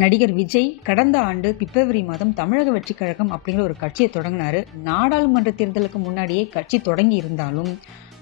நடிகர் விஜய் கடந்த ஆண்டு பிப்ரவரி மாதம் தமிழக வெற்றி கழகம் அப்படிங்கிற ஒரு கட்சியை தொடங்கினாரு. நாடாளுமன்ற தேர்தலுக்கு முன்னாடியே கட்சி தொடங்கி இருந்தாலும்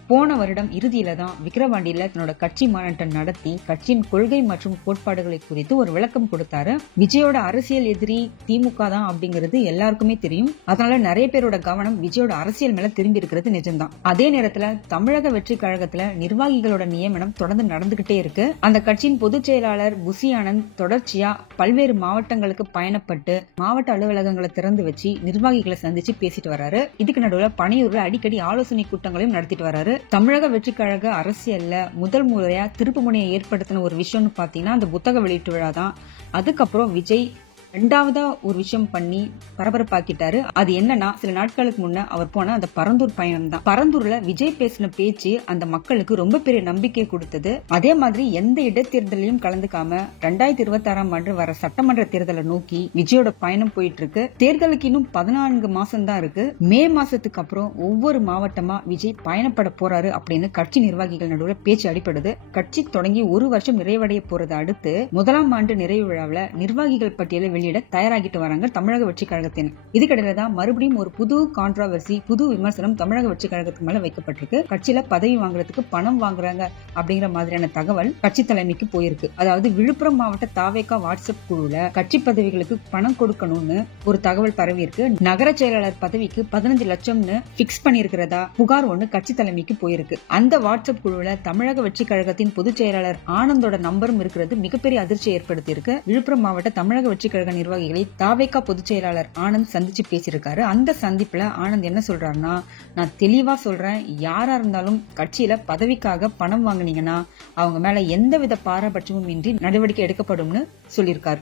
போன வருடம் இறுதியில தான் விக்கிரவாண்டியில தன்னோட கட்சி மாநாட்டை நடத்தி கட்சியின் கொள்கை மற்றும் கோட்பாடுகளை குறித்து ஒரு விளக்கம் கொடுத்தாரு. விஜயோட அரசியல் எதிரி திமுக தான் அப்படிங்கிறது எல்லாருக்குமே தெரியும். அதனால நிறைய பேரோட கவனம் விஜயோட அரசியல் மேல திரும்பி இருக்கிறது நிஜம்தான். அதே நேரத்துல தமிழக வெற்றி கழகத்துல நிர்வாகிகளோட நியமனம் தொடர்ந்து நடந்துகிட்டே இருக்கு. அந்த கட்சியின் பொதுச் செயலாளர் புசி ஆனந்த் தொடர்ச்சியா பல்வேறு மாவட்டங்களுக்கு பயணப்பட்டு மாவட்ட அலுவலகங்களை திறந்து வச்சு நிர்வாகிகளை சந்திச்சு பேசிட்டு வராரு. இதுக்கு நடுவுல பணியூர்ல அடிக்கடி ஆலோசனை கூட்டங்களையும் நடத்திட்டு வராரு. தமிழக வெற்றி கழக அரசியல்ல முதல் முறையா திருப்பு முனையை ஏற்படுத்தின ஒரு விஷயம்னு பாத்தீங்கன்னா அந்த புத்தக வெளியீட்டு விழா தான். அதுக்கப்புறம் விஜய் ரெண்டாவதா ஒரு விஷயம் பண்ணி பரபரப்பாக்கிட்டாரு. அது என்னன்னா, சில நாட்களுக்கு முன்ன அவர் போன அந்த பரந்தூர் பயணம் தான். பரந்தூர்ல விஜய் பேசின பேச்சு அந்த மக்களுக்கு ரொம்ப பெரிய நம்பிக்கை கொடுத்தது. அதே மாதிரி எந்த இடைத்தேர்தலையும் கலந்துக்காம 2026ஆம் ஆண்டு வர சட்டமன்ற தேர்தலை நோக்கி விஜயோட பயணம் போயிட்டு இருக்கு. தேர்தலுக்கு இன்னும் 14 மாசம் தான் இருக்கு. மே மாசத்துக்கு அப்புறம் ஒவ்வொரு மாவட்டமா விஜய் பயணப்பட போறாரு அப்படின்னு கட்சி நிர்வாகிகள் நடுவில் பேச்சு அடிப்படுது. கட்சி தொடங்கி ஒரு வருஷம் நிறைவடைய போறது அடுத்து முதலாம் ஆண்டு நிறைவு விழாவில் நிர்வாகிகள் பட்டியலை வெளியிட தயாராகிட்டு வராங்க தமிழக வெற்றி கழகத்தின். இதுக்கிடையில தான் மறுபடியும் ஒரு புது கான்ட்ராவர்சி, புது விமர்சனம் தமிழக வெற்றி கழகத்துக்கு மேல வைக்கப்பட்டிருக்கு. கட்சியில பதவி வாங்குறதுக்கு பணம் வாங்குறாங்க அப்படிங்கிற மாதிரியான தகவல் கட்சி தலைமைக்கு போயிருக்கு. அதாவது விழுப்புரம் மாவட்ட தாவேகா வாட்ஸ்அப் குழுல கட்சி பதவிகளுக்கு பணம் கொடுக்கணும்னு ஒரு தகவல் பரவி இருக்கு. நகர செயலாளர் பதவிக்கு 15 லட்சம்னு பிக்ஸ் பண்ணிருக்கிறதா புகார் ஒண்ணு கட்சி தலைமைக்கு போயிருக்கு. அந்த வாட்ஸ்அப் குழுல தமிழக வெற்றி கழகத்தின் பொதுச் செயலாளர் ஆனந்தோட நம்பரும் இருக்கிறது மிகப்பெரிய அதிர்ச்சி ஏற்படுத்தி இருக்கு. விழுப்புரம் மாவட்ட தமிழக வெற்றி கழக நிர்வாகிகளை தாவேகா பொதுச் செயலாளர் ஆனந்த் சந்திச்சு பேசியிருக்காரு. அந்த சந்திப்புல ஆனந்த் என்ன சொல்றாருன்னா, நான் தெளிவா சொல்றேன், யாரா இருந்தாலும் கட்சியில பதவிக்காக பணம் வாங்கினீங்கன்னா அவங்க மேல எந்தவித பாரபட்சமும் இன்றி நடவடிக்கை எடுக்கப்படும்னு சொல்லியிருக்காரு.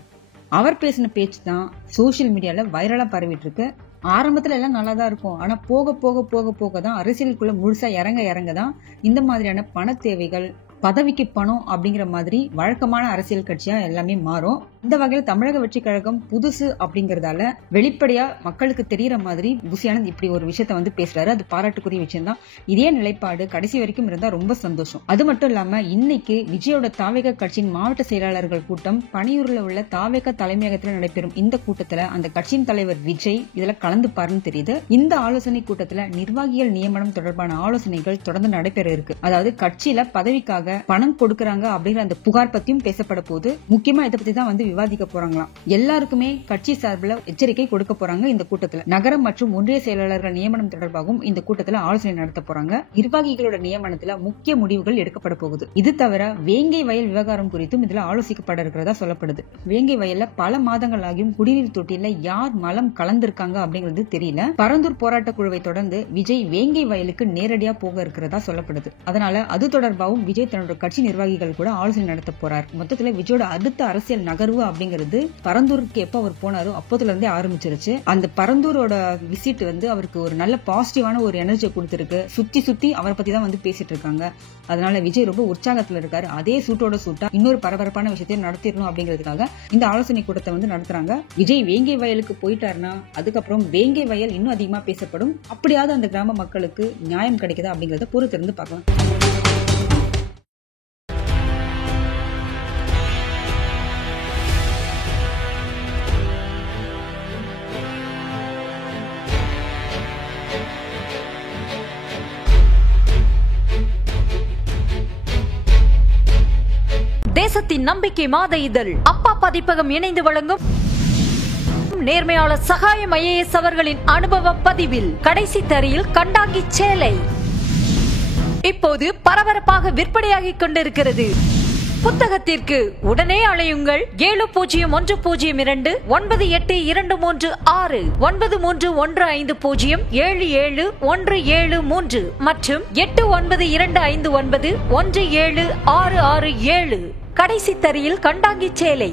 அவர் பேசின பேச்சு தான் சோசியல் மீடியால வைரலா பரவிட்டு இருக்கு. ஆரம்பத்துல எல்லாம் நல்லாதான் இருக்கும். ஆனா போக போக போக போக தான் அரசியலுக்குள்ள முழுசா இறங்க தான் இந்த மாதிரியான பண தேவைகள், பதவிக்கு பணம் அப்படிங்கிற மாதிரி வழக்கமான அரசியல் கட்சியா எல்லாமே மாறும். இந்த வகையில தமிழக வெற்றி கழகம் புதுசு அப்படிங்கறதால வெளிப்படையா மக்களுக்கு தெரியற மாதிரி புசி ஆனந்த் இப்படி ஒரு விஷயத்த பேசுறாரு. அது பாராட்டுக்குரிய விஷயம் தான். இதே நிலைப்பாடு கடைசி வரைக்கும் இருந்தா ரொம்ப சந்தோஷம். அது மட்டும் இல்லாம இன்னைக்கு விஜயோட தாவேகா கட்சியின் மாவட்ட செயலாளர்கள் கூட்டம் பணியூர்ல உள்ள தாவேகா தலைமையகத்தில் நடைபெறும். இந்த கூட்டத்துல அந்த கட்சியின் தலைவர் விஜய் இதுல கலந்துப்பாருன்னு தெரியுது. இந்த ஆலோசனை கூட்டத்துல நிர்வாகிகள் நியமனம் தொடர்பான ஆலோசனைகள் தொடர்ந்து நடைபெற இருக்கு. அதாவது கட்சியில பதவிக்காக பணம் கொடுக்கறாங்க அப்படிங்கிற அந்த புகார் பத்தியும் பேசப்பட போது. முக்கியமா இதை பத்தி தான் விவாதிக்க போறாங்களாம். எல்லாருக்குமே கட்சி சார்பில் எச்சரிக்கை கொடுக்க போறாங்க. இந்த கூட்டத்துல நகரம் மற்றும் ஒன்றிய செயலாளர்கள் நியமனம் தொடர்பாகவும் இந்த கூட்டத்துல ஆலோசனை நடத்த போறாங்க. நிர்வாகிகளோட நியமனத்துல முக்கிய முடிவுகள் எடுக்கப்பட போகுது. இது தவிர வேங்கை வயல் விவகாரம் குறித்தும் இதுல ஆலோசிக்கப்பட இருக்கிறதா சொல்லப்படுது. வேங்கை வயல்ல பல மாதங்கள் ஆகியும் குடிநீர் தொட்டியில யார் மலம் கலந்திருக்காங்க அப்படிங்கிறது தெரியல. பரந்தூர் போராட்ட குழுவை தொடர்ந்து விஜய் வேங்கை வயலுக்கு நேரடியா போக இருக்கிறதா சொல்லப்படுது. அதனால அது தொடர்பாகவும் விஜய் தன்னோட கட்சி நிர்வாகிகள் கூட ஆலோசனை நடத்த போறார். மொத்தத்துல விஜயோட அடுத்த அரசியல் நகர்வு அப்படிங்கிறது பரந்தூருக்கு எப்ப அவர் போனாரோ அப்போதுல இருந்தே ஆரம்பிச்சிருச்சு. அந்த பரந்தூரோட விசிட் அவருக்கு ஒரு நல்ல பாசிட்டிவான ஒரு எனர்ஜியை கொடுத்திருக்கு. சுத்தி அவரை பத்தி தான் பேசிட்டு இருக்காங்க. அதனால விஜய் ரொம்ப உற்சாகத்துல இருக்காரு. அதே சூட்டோட சூட்டா இன்னொரு பரபரப்பான விஷயத்தை நடத்திடணும் அப்படிங்கிறதுக்காக இந்த ஆலோசனை கூட்டத்தை நடத்துறாங்க. விஜய் வேங்கை வயலுக்கு போயிட்டாருன்னா அதுக்கப்புறம் வேங்கை வயல் இன்னும் அதிகமா பேசப்படும். அப்படியாவது அந்த கிராம மக்களுக்கு நியாயம் கிடைக்குதா அப்படிங்கறத பொறுத்திருந்து பார்க்கலாம். தேசத்தின் நம்பிக்கை மாத இதழ் அப்பா பதிப்பகம் இணைந்து வழங்கும் நேர்மையாளர் சகாயம் IAS அவர்களின் அனுபவ பதிவில் கடைசி தரியில் கண்டாங்கி சேலை இப்போது பரபரப்பாக விற்பனையாகிக் கொண்டிருக்கிறது. புத்தகத்திற்கு உடனே அழையுங்கள் 701002 9823 9315077173 மற்றும் 8925917667. கடைசி தரியில் கண்டாங்கி சேலை.